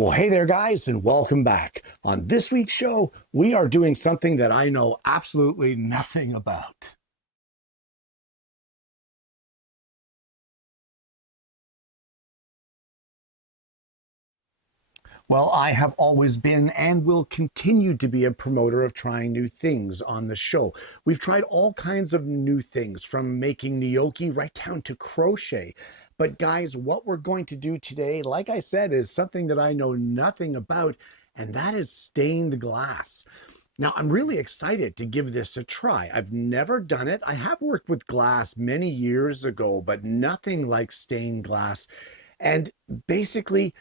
Well, hey there, guys, and welcome back. On this week's show, we are doing something that I know absolutely nothing about. Well, I have always been and will continue to be a promoter of trying new things on the show. We've tried all kinds of new things, from making gnocchi right down to crochet. But, guys, what we're going to do today, like I said, is something that I know nothing about, and that is stained glass. Now, I'm really excited to give this a try. I've never done it. I have worked with glass many years ago, but nothing like stained glass. And basically,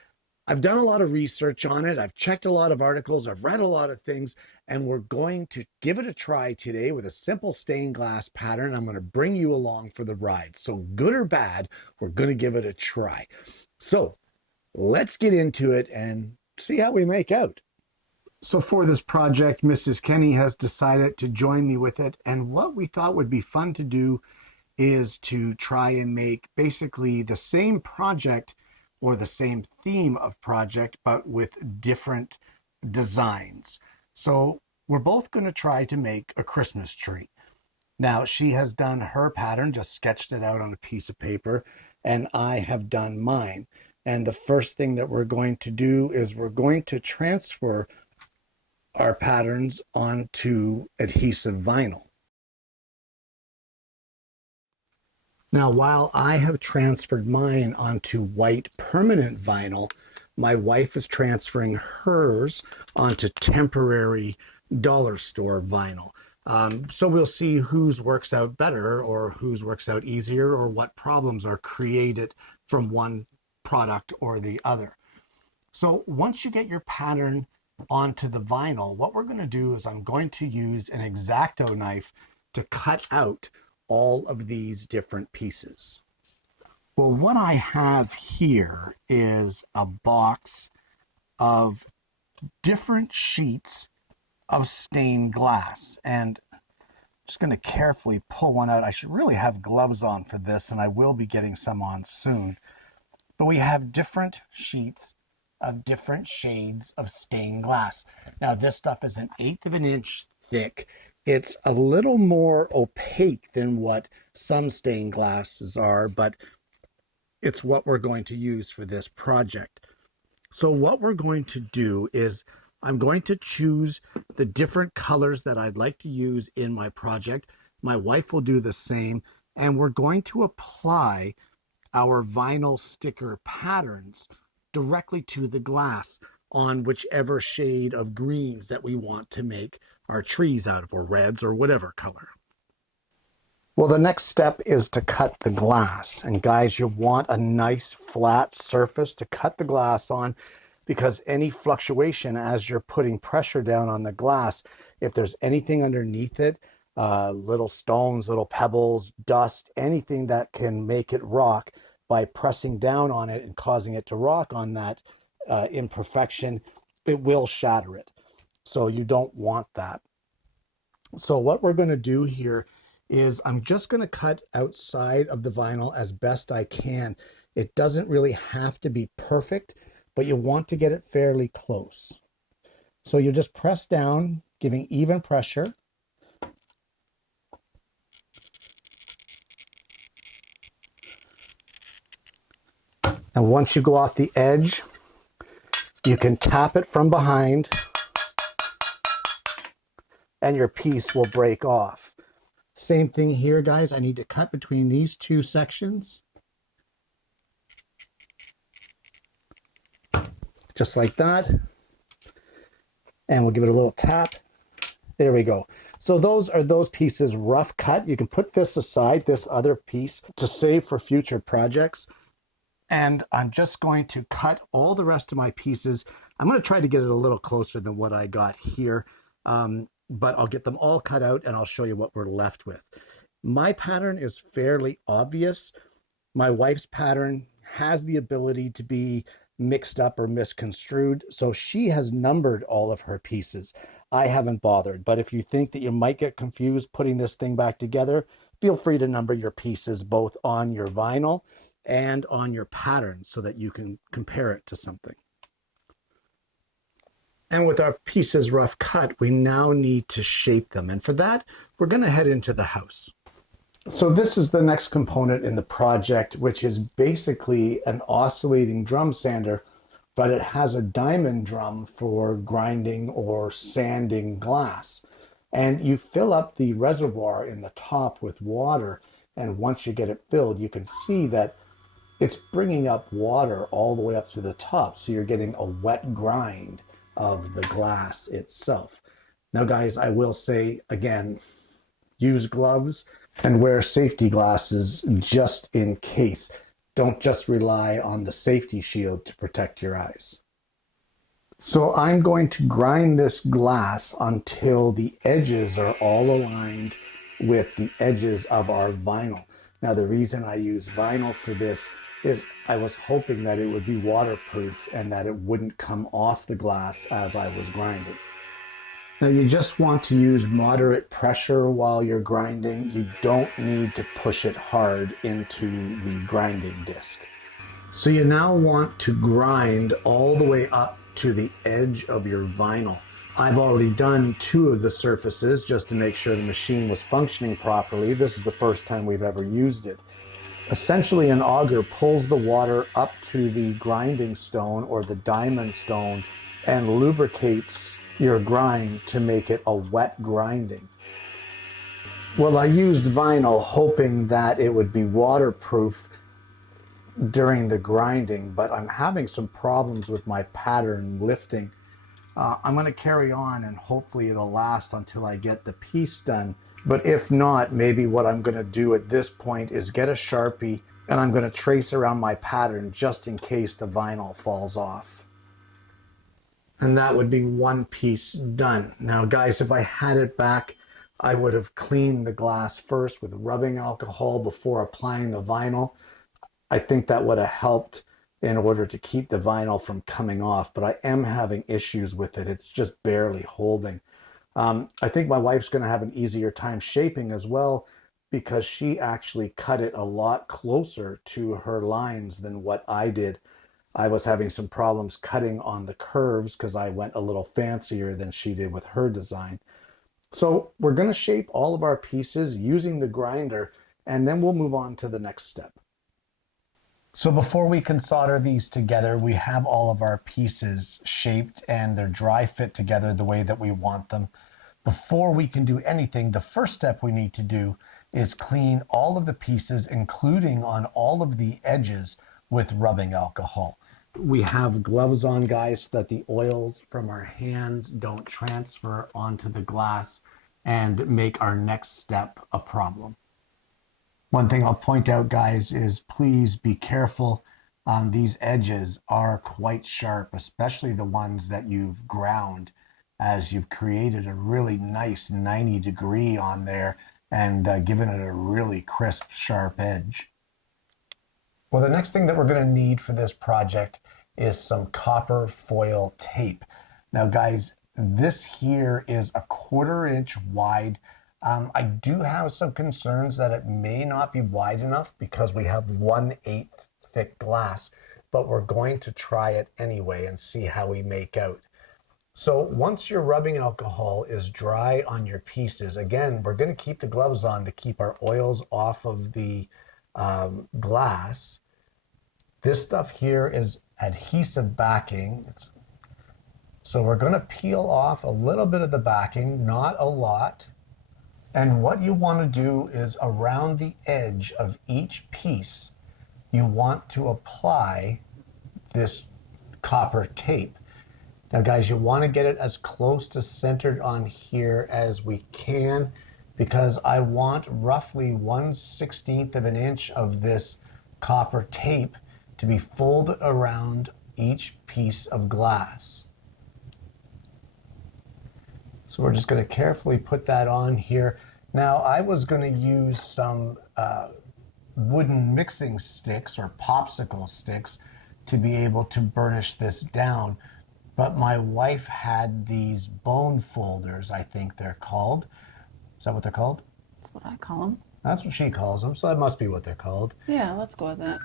I've done a lot of research on it. I've checked a lot of articles. I've read a lot of things, and we're going to give it a try today with a simple stained glass pattern. I'm going to bring you along for the ride. So, good or bad, we're going to give it a try. So, let's get into it and see how we make out. So for this project, Mrs. Kenny has decided to join me with it. And what we thought would be fun to do is to try and make basically the same project or the same theme of project, but with different designs. So we're both going to try to make a Christmas tree. Now, she has done her pattern, just sketched it out on a piece of paper, and I have done mine. And the first thing that we're going to do is we're going to transfer our patterns onto adhesive vinyl. Now, while I have transferred mine onto white permanent vinyl, my wife is transferring hers onto temporary dollar store vinyl. So we'll see whose works out better or whose works out easier or what problems are created from one product or the other. So once you get your pattern onto the vinyl, what we're going to do is I'm going to use an X-Acto knife to cut out all of these different pieces. Well, what I have here is a box of different sheets of stained glass, and I'm just going to carefully pull one out. I should really have gloves on for this, and I will be getting some on soon. But we have different sheets of different shades of stained glass. Now, this stuff is 1/8 of an inch thick. It's a little more opaque than what some stained glasses are, but it's what we're going to use for this project. So what we're going to do is I'm going to choose the different colors that I'd like to use in my project. My wife will do the same, and we're going to apply our vinyl sticker patterns directly to the glass on whichever shade of greens that we want to make our trees out of, or reds, or whatever color. Well, the next step is to cut the glass. And guys, you want a nice flat surface to cut the glass on, because any fluctuation as you're putting pressure down on the glass, if there's anything underneath it, little stones, little pebbles, dust, anything that can make it rock, by pressing down on it and causing it to rock on that imperfection, it will shatter it. So you don't want that. So what we're going to do here is I'm just going to cut outside of the vinyl as best I can. It doesn't really have to be perfect, but you want to get it fairly close. So you just press down, giving even pressure. And once you go off the edge, you can tap it from behind and your piece will break off. Same thing here, guys. I need to cut between these two sections. Just like that. And we'll give it a little tap. There we go. So those are those pieces rough cut. You can put this aside, this other piece, to save for future projects. And I'm just going to cut all the rest of my pieces. I'm going to try to get it a little closer than what I got here, but I'll get them all cut out and I'll show you what we're left with. My pattern is fairly obvious. My wife's pattern has the ability to be mixed up or misconstrued, so she has numbered all of her pieces. I haven't bothered, but if you think that you might get confused putting this thing back together, feel free to number your pieces both on your vinyl and on your pattern so that you can compare it to something. And with our pieces rough cut, we now need to shape them. And for that, we're going to head into the house. So this is the next component in the project, which is basically an oscillating drum sander, but it has a diamond drum for grinding or sanding glass. And you fill up the reservoir in the top with water. And once you get it filled, you can see that it's bringing up water all the way up to the top. So you're getting a wet grind of the glass itself. Now, guys, I will say again, use gloves and wear safety glasses just in case. Don't just rely on the safety shield to protect your eyes. So I'm going to grind this glass until the edges are all aligned with the edges of our vinyl. Now, the reason I use vinyl for this is I was hoping that it would be waterproof and that it wouldn't come off the glass as I was grinding. Now, you just want to use moderate pressure while you're grinding. You don't need to push it hard into the grinding disc. So you now want to grind all the way up to the edge of your vinyl. I've already done 2 of the surfaces just to make sure the machine was functioning properly. This is the first time we've ever used it. Essentially, an auger pulls the water up to the grinding stone or the diamond stone and lubricates your grind to make it a wet grinding. Well, I used vinyl hoping that it would be waterproof during the grinding, but I'm having some problems with my pattern lifting. I'm going to carry on and hopefully it'll last until I get the piece done. But if not, maybe what I'm going to do at this point is get a Sharpie and I'm going to trace around my pattern just in case the vinyl falls off. And that would be one piece done. Now, guys, if I had it back, I would have cleaned the glass first with rubbing alcohol before applying the vinyl. I think that would have helped in order to keep the vinyl from coming off, but I am having issues with it. It's just barely holding. I think my wife's going to have an easier time shaping as well because she actually cut it a lot closer to her lines than what I did. I was having some problems cutting on the curves because I went a little fancier than she did with her design. So we're going to shape all of our pieces using the grinder, and then we'll move on to the next step. So before we can solder these together, we have all of our pieces shaped and they're dry fit together the way that we want them. Before we can do anything, the first step we need to do is clean all of the pieces, including on all of the edges, with rubbing alcohol. We have gloves on, guys, so that the oils from our hands don't transfer onto the glass and make our next step a problem. One thing I'll point out, guys, is please be careful. These edges are quite sharp, especially the ones that you've ground, as you've created a really nice 90-degree on there and given it a really crisp, sharp edge. Well, the next thing that we're going to need for this project is some copper foil tape. Now, guys, this here is a 1/4 inch wide. I do have some concerns that it may not be wide enough because we have 1/8 thick glass, but we're going to try it anyway and see how we make out. So once your rubbing alcohol is dry on your pieces, again, we're going to keep the gloves on to keep our oils off of the glass. This stuff here is adhesive backing. So we're going to peel off a little bit of the backing, not a lot. And what you want to do is around the edge of each piece, you want to apply this copper tape. Now, guys, you want to get it as close to centered on here as we can because I want roughly 1/16 of an inch of this copper tape to be folded around each piece of glass. So we're just going to carefully put that on here. Now, I was going to use some wooden mixing sticks or popsicle sticks to be able to burnish this down. But my wife had these bone folders, I think they're called. Is that what they're called? That's what I call them. That's what she calls them, so that must be what they're called. Yeah, let's go with that.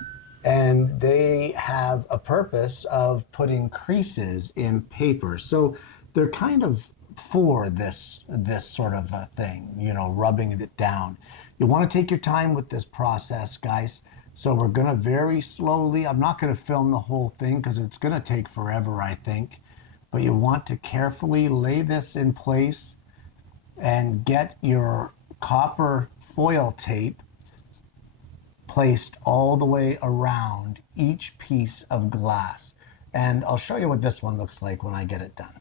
and they have a purpose of putting creases in paper. So they're kind of for this sort of a thing, you know, rubbing it down. You want to take your time with this process, guys. So we're going to very slowly, I'm not going to film the whole thing because it's going to take forever, I think. But you want to carefully lay this in place and get your copper foil tape placed all the way around each piece of glass. And I'll show you what this one looks like when I get it done.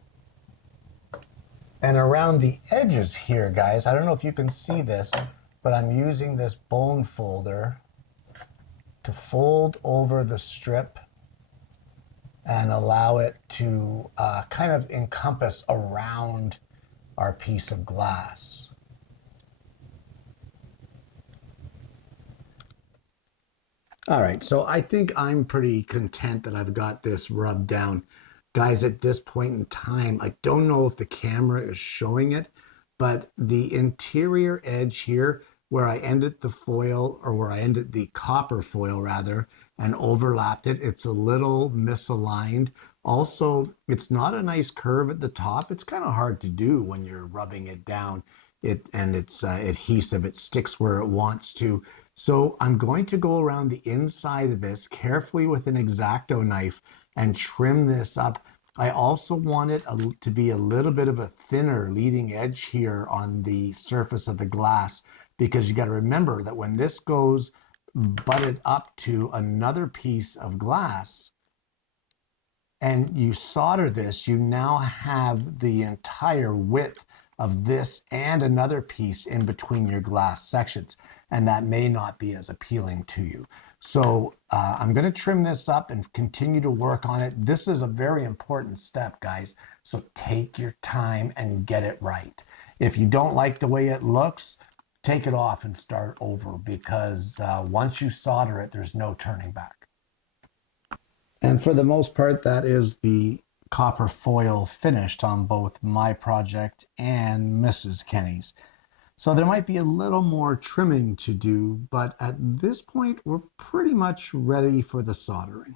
And around the edges here, guys, I don't know if you can see this, but I'm using this bone folder to fold over the strip and allow it to kind of encompass around our piece of glass. All right, so I think I'm pretty content that I've got this rubbed down. Guys, at this point in time, I don't know if the camera is showing it, but the interior edge here, where I ended the foil, or where I ended the copper foil rather, and overlapped it, it's a little misaligned. Also, it's not a nice curve at the top. It's kind of hard to do when you're rubbing it down. It's adhesive, it sticks where it wants to. So I'm going to go around the inside of this carefully with an X-Acto knife and trim this up. I also want it to be a little bit of a thinner leading edge here on the surface of the glass, because you got to remember that when this goes butted up to another piece of glass and you solder this, you now have the entire width of this and another piece in between your glass sections, and that may not be as appealing to you. So I'm going to trim this up and continue to work on it. This is a very important step, guys, so take your time and get it right. If you don't like the way it looks, take it off and start over, because once you solder it, there's no turning back. And for the most part, that is the copper foil finished on both my project and Mrs. Kenny's. So there might be a little more trimming to do, but at this point, we're pretty much ready for the soldering.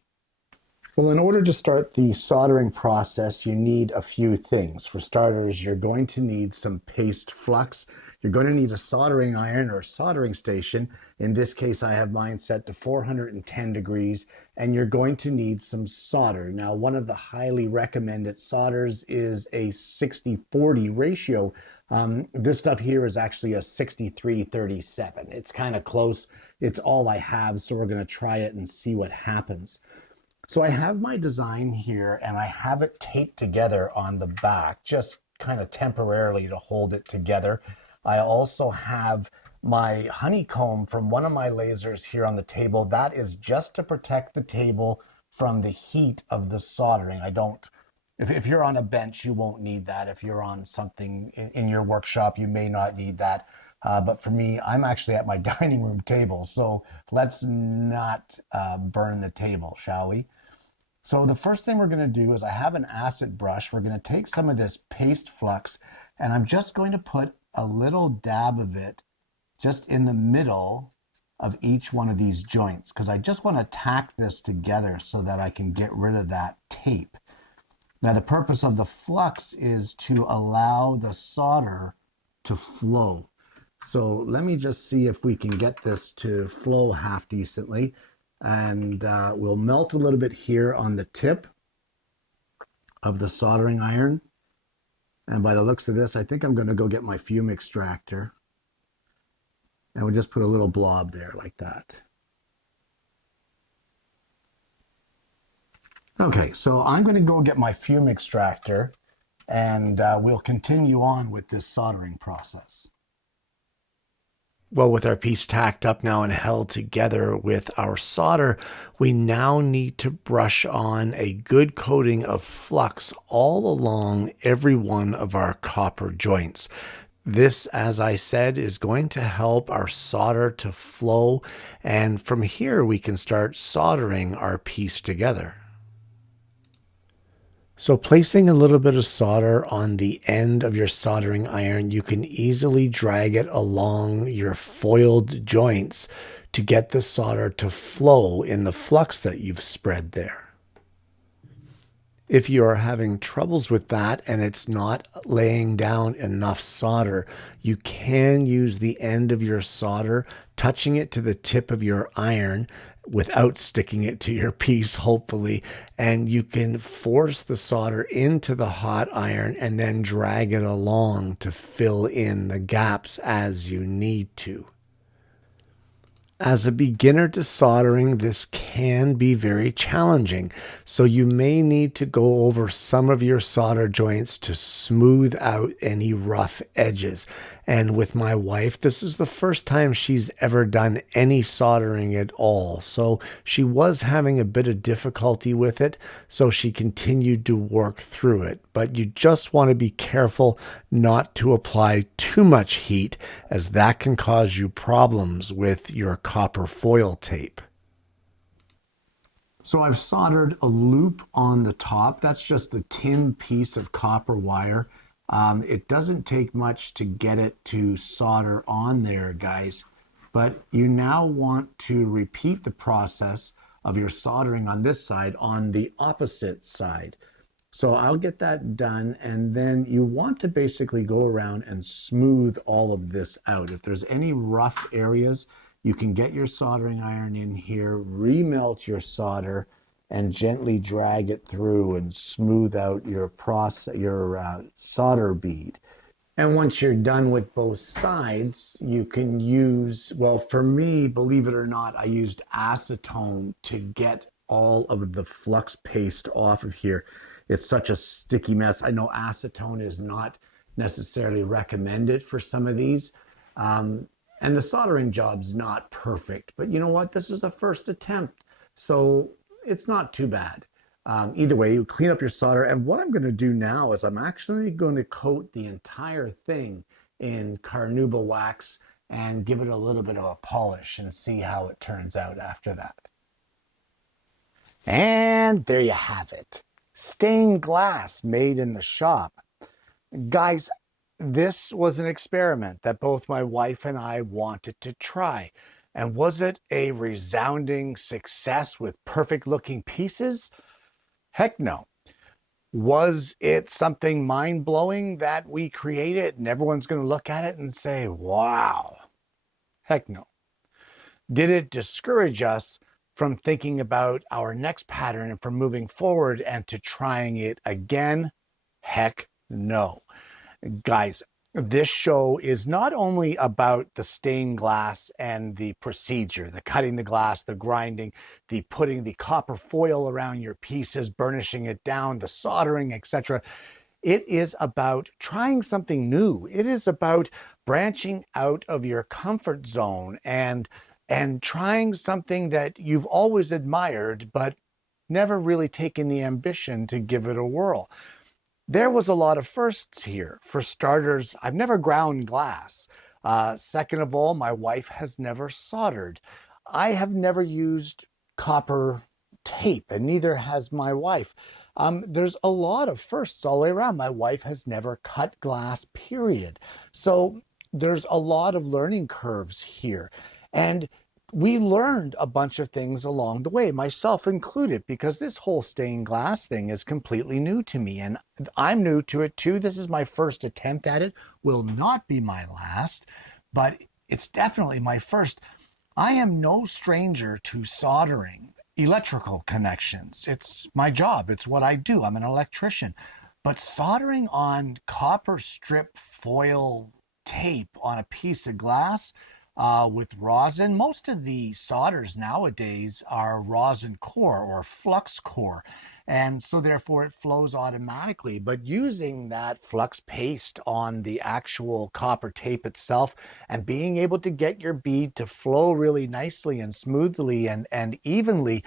Well, in order to start the soldering process, you need a few things. For starters, you're going to need some paste flux. You're going to need a soldering iron or a soldering station. In this case, I have mine set to 410 degrees, and you're going to need some solder. Now, one of the highly recommended solders is a 60-40 ratio. This stuff here is actually a 63-37. It's kind of close. It's all I have, so we're going to try it and see what happens. So I have my design here, and I have it taped together on the back, just kind of temporarily to hold it together. I also have my honeycomb from one of my lasers here on the table. That is just to protect the table from the heat of the soldering. If you're on a bench, you won't need that. If you're on something in your workshop, you may not need that. But for me, I'm actually at my dining room table, so let's not burn the table, shall we? So the first thing we're going to do is I have an acid brush. We're going to take some of this paste flux, and I'm just going to put a little dab of it just in the middle of each one of these joints, because I just want to tack this together so that I can get rid of that tape. Now, the purpose of the flux is to allow the solder to flow. So let me just see if we can get this to flow half decently. And we'll melt a little bit here on the tip of the soldering iron. And by the looks of this, I think I'm going to go get my fume extractor. And we'll just put a little blob there like that. Okay, so I'm going to go get my fume extractor, and we'll continue on with this soldering process. Well, with our piece tacked up now and held together with our solder, we now need to brush on a good coating of flux all along every one of our copper joints. This, as I said, is going to help our solder to flow, and from here we can start soldering our piece together. So placing a little bit of solder on the end of your soldering iron, you can easily drag it along your foiled joints to get the solder to flow in the flux that you've spread there. If you are having troubles with that and it's not laying down enough solder, you can use the end of your solder, touching it to the tip of your iron without sticking it to your piece, hopefully, and you can force the solder into the hot iron and then drag it along to fill in the gaps as you need to. As a beginner to soldering, this can be very challenging, so you may need to go over some of your solder joints to smooth out any rough edges. And with my wife, this is the first time she's ever done any soldering at all, so she was having a bit of difficulty with it, so she continued to work through it. But you just want to be careful not to apply too much heat, as that can cause you problems with your copper foil tape. So I've soldered a loop on the top. That's just a tin piece of copper wire. It doesn't take much to get it to solder on there, guys. But you now want to repeat the process of your soldering on this side on the opposite side. So I'll get that done, and then you want to basically go around and smooth all of this out. If there's any rough areas, you can get your soldering iron in here, remelt your solder, and gently drag it through and smooth out your solder bead. And once you're done with both sides, you can use, well, for me, believe it or not, I used acetone to get all of the flux paste off of here. It's such a sticky mess. I know acetone is not necessarily recommended for some of these. And the soldering job's not perfect, but you know what? This is the first attempt, so it's not too bad. Either way, you clean up your solder, and what I'm going to do now is I'm actually going to coat the entire thing in carnauba wax and give it a little bit of a polish and see how it turns out after that. And there you have it. Stained glass made in the shop. Guys, this was an experiment that both my wife and I wanted to try. And was it a resounding success with perfect looking pieces? Heck no. Was it something mind blowing that we created and everyone's going to look at it and say, wow? Heck no. Did it discourage us from thinking about our next pattern and from moving forward and to trying it again? Heck no. Guys, this show is not only about the stained glass and the procedure, the cutting the glass, the grinding, the putting the copper foil around your pieces, burnishing it down, the soldering, etc. It is about trying something new. It is about branching out of your comfort zone and trying something that you've always admired, but never really taken the ambition to give it a whirl. There was a lot of firsts here. For starters, I've never ground glass. Second of all, my wife has never soldered. I have never used copper tape, and neither has my wife. There's a lot of firsts all the way around. My wife has never cut glass, period. So there's a lot of learning curves here. And we learned a bunch of things along the way, myself included, because this whole stained glass thing is completely new to me, and I'm new to it too. This is my first attempt at it, will not be my last, but it's definitely my first. I am no stranger to soldering electrical connections. It's my job. It's what I do. I'm an electrician. But soldering on copper strip foil tape on a piece of glass, with rosin. Most of the solders nowadays are rosin core or flux core, and so therefore it flows automatically. But using that flux paste on the actual copper tape itself and being able to get your bead to flow really nicely and smoothly and evenly,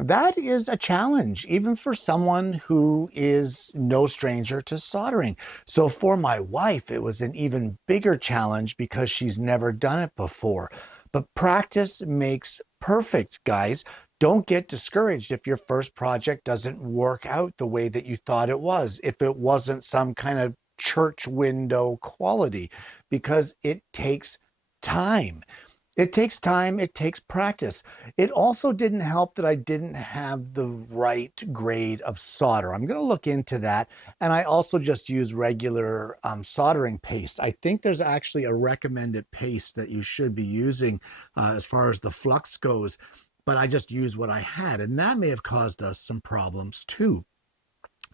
that is a challenge, even for someone who is no stranger to soldering. So for my wife, it was an even bigger challenge because she's never done it before. But practice makes perfect, guys. Don't get discouraged if your first project doesn't work out the way that you thought it was, if it wasn't some kind of church window quality, because it takes time. It takes time, it takes practice. It also didn't help that I didn't have the right grade of solder. I'm going to look into that. And I also just use regular soldering paste. I think there's actually a recommended paste that you should be using as far as the flux goes, but I just use what I had. And that may have caused us some problems too.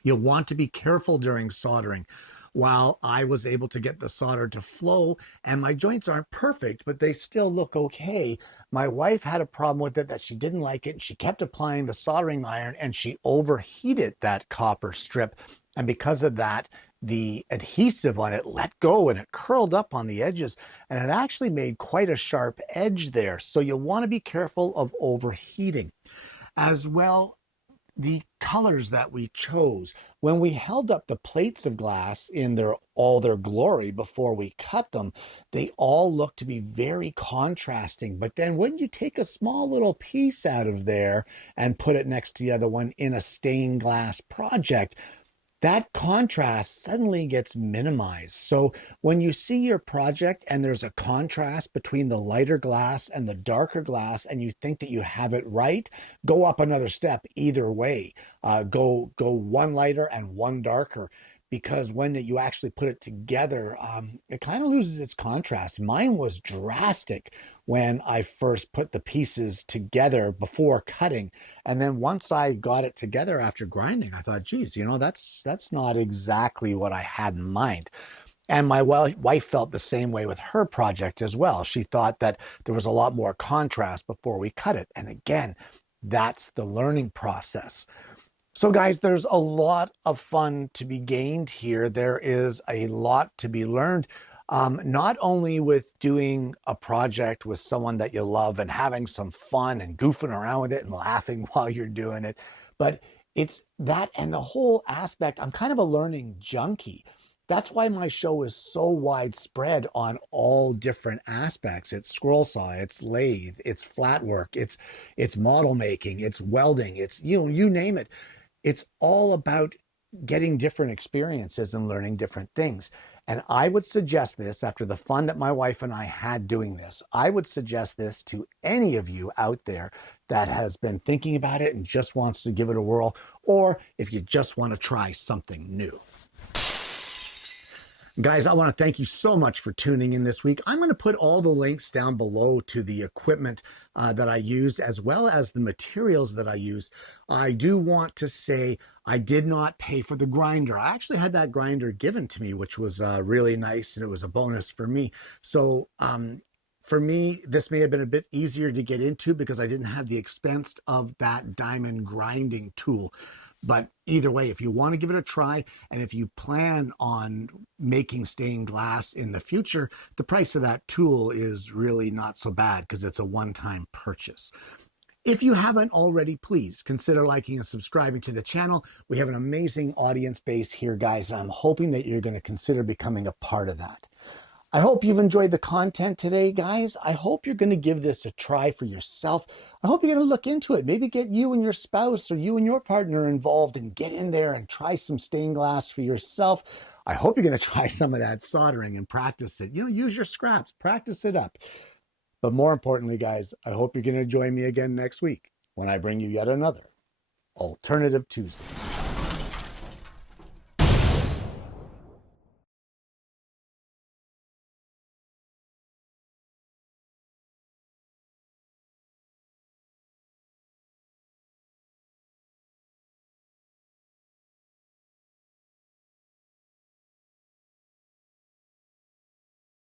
You'll want to be careful during soldering. While I was able to get the solder to flow, and my joints aren't perfect, but they still look okay, my wife had a problem with it that she didn't like it. And she kept applying the soldering iron and she overheated that copper strip. And because of that, the adhesive on it let go and it curled up on the edges. And it actually made quite a sharp edge there. So you'll want to be careful of overheating. As well, the colors that we chose when we held up the plates of glass in their all their glory before we cut them, they all look to be very contrasting. But then when you take a small little piece out of there and put it next to the other one in a stained glass project, that contrast suddenly gets minimized. So when you see your project and there's a contrast between the lighter glass and the darker glass, and you think that you have it right, go up another step either way. Go one lighter and one darker, because when you actually put it together, it kind of loses its contrast. Mine was drastic when I first put the pieces together before cutting. And then once I got it together after grinding, I thought, geez, that's not exactly what I had in mind. And my wife felt the same way with her project as well. She thought that there was a lot more contrast before we cut it. And again, that's the learning process. So, guys, there's a lot of fun to be gained here. There is a lot to be learned, not only with doing a project with someone that you love and having some fun and goofing around with it and laughing while you're doing it, but it's that and the whole aspect. I'm kind of a learning junkie. That's why my show is so widespread on all different aspects. It's scroll saw, it's lathe, it's flat work, it's model making, it's welding, it's you name it. It's all about getting different experiences and learning different things. And I would suggest this after the fun that my wife and I had doing this. I would suggest this to any of you out there that has been thinking about it and just wants to give it a whirl, or if you just want to try something new. Guys, I want to thank you so much for tuning in this week. I'm going to put all the links down below to the equipment that I used, as well as the materials that I used. I do want to say I did not pay for the grinder. I actually had that grinder given to me, which was really nice, and it was a bonus for me. So for me, this may have been a bit easier to get into because I didn't have the expense of that diamond grinding tool. But either way, if you want to give it a try, and if you plan on making stained glass in the future, the price of that tool is really not so bad because it's a one-time purchase. If you haven't already, please consider liking and subscribing to the channel. We have an amazing audience base here, guys, and I'm hoping that you're going to consider becoming a part of that. I hope you've enjoyed the content today, guys. I hope you're going to give this a try for yourself. I hope you're going to look into it. Maybe get you and your spouse or you and your partner involved and get in there and try some stained glass for yourself. I hope you're going to try some of that soldering and practice it. Use your scraps, practice it up. But more importantly, guys, I hope you're going to join me again next week when I bring you yet another Alternative Tuesday.